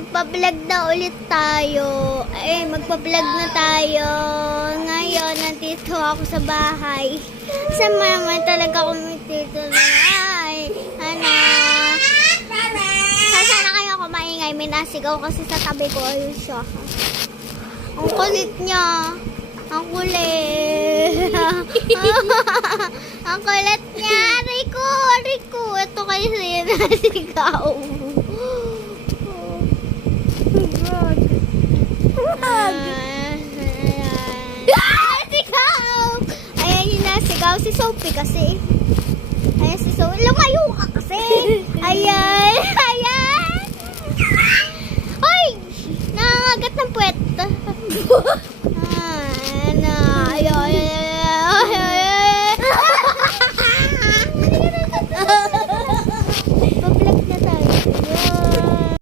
magpa-vlog na ulit tayo. Magpa-vlog na tayo. Ngayon, nandito ako sa bahay. Sa mama talaga kumitito na. Sana kayo ako maingay. May nasigaw kasi sa tabi ko. Ayun siya. Ang kulit niya. Ang kulit. Ang kulit niya. Rico. Ito kayo sa'yo nasigaw. Ayan yung nasigaw si Sophie kasi. Ayan si Sophie. Lumayo ka kasi. Ayan. Ay! Nangangagat ng puwet.